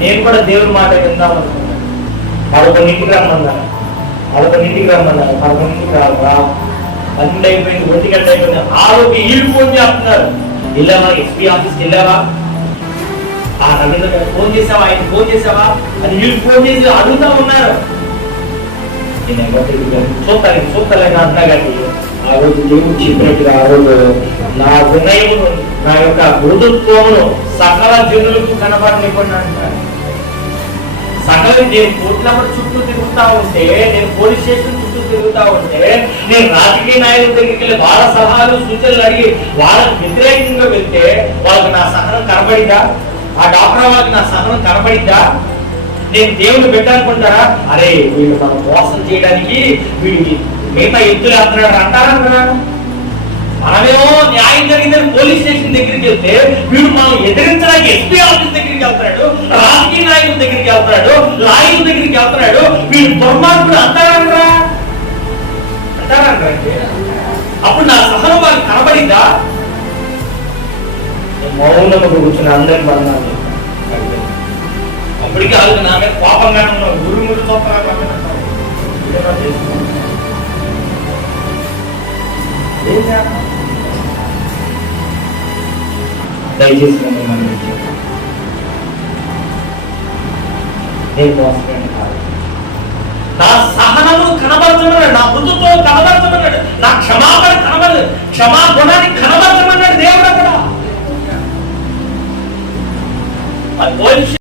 నేను కూడా దేవుని మాట విందాం అనుకున్నాను. 11ంటికి రమ్మన్నారు, 11ంటికి రావా, 12 అయిపోయింది, 1 గంట అయిపోయింది. 6కి వీళ్ళు ఫోన్ చేస్తున్నారు, వెళ్ళావా ఎస్పీ ఆఫీస్కి వెళ్ళావా, ఆ రవీంద్ర గారు ఫోన్ చేసావా, ఆయన ఫోన్ చేసావా అని వీళ్ళు ఫోన్ చేసి అడుగుతా ఉన్నారు. చూస్తాను అంటున్నా కానీ ఆ రోజు దేవుడు చెప్పినట్టుగా ఆ రోజు నా వినయమును, నా యొక్క మృదుత్వమును సకల జనులకు కనబడనివ్వండి అంటారు. సకల నేను కోట్లప్పటి చుట్టూ తిరుగుతా ఉంటే, నేను పోలీస్ స్టేషన్ చుట్టూ తిరుగుతా ఉంటే, నేను రాజకీయ నాయకుల దగ్గరికి వెళ్ళి వాళ్ళ సలహాలు సూచనలు అడిగి వాళ్ళకి వ్యతిరేకంగా వెళ్తే వాళ్ళకి నా సహనం కనబడిద్దా? ఆ డాక్టర్ వాళ్ళకి నా సహనం కనబడిద్దా? నేను దేవుని పెట్టాలనుకుంటారా? అరే వీళ్ళు మనం మోసం చేయడానికి వీడికి మిగతా ఎత్తులు వేస్తున్నాడు అంటారా? మనమేమో న్యాయం జరిగిందని పోలీస్ స్టేషన్ దగ్గరికి వెళ్తే వీడు మనం ఎదిరించడానికి ఎస్పీ ఆఫీస్ దగ్గరికి వెళ్తున్నాడు, రాజకీయ నాయకుల దగ్గరికి వెళ్తున్నాడు, లాయర్ల దగ్గరికి వెళ్తున్నాడు. వీడు దుర్మార్గుడు అంటారంటే అప్పుడు నా సహనం వాళ్ళకి కనబడిందా? మౌనంగా కూర్చుని అందరికి బంధాలు అప్పటికే వాళ్ళు నా మీద కోపంగానే ఉన్నావు, గురుముడు దయచేసి నేను మోసపోయాను కాదు. నా సహనము కనబరచమన్నాడు, నా మృదుత్వం కనబరచమన్నాడు, నా క్షమాపణ కనబడదు, క్షమాగుణాన్ని కనబరచమన్నాడు దేవుడు అక్కడ.